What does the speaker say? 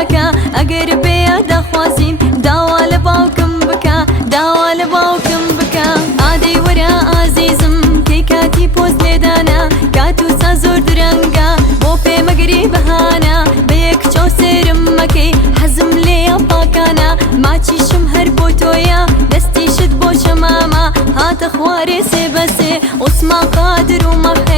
مەکە ئەگەر بێە دەخوازیم داوا لە باوکم بکە داوا لە باوکم بکە ئادەی وەرە ئازیزم کەی کاتی پۆست لێدانە کات و سا زۆر درەنگە بۆ پێمەگری بەهانە بە یەک چۆ سێرم مەکەی حەزم لێیە پاکانە ماچیشم هەر بۆ تۆیە دەستیشت بۆ شەمامە هاتە خوارێ سێ بەسێ عوسمان قادر و مەخ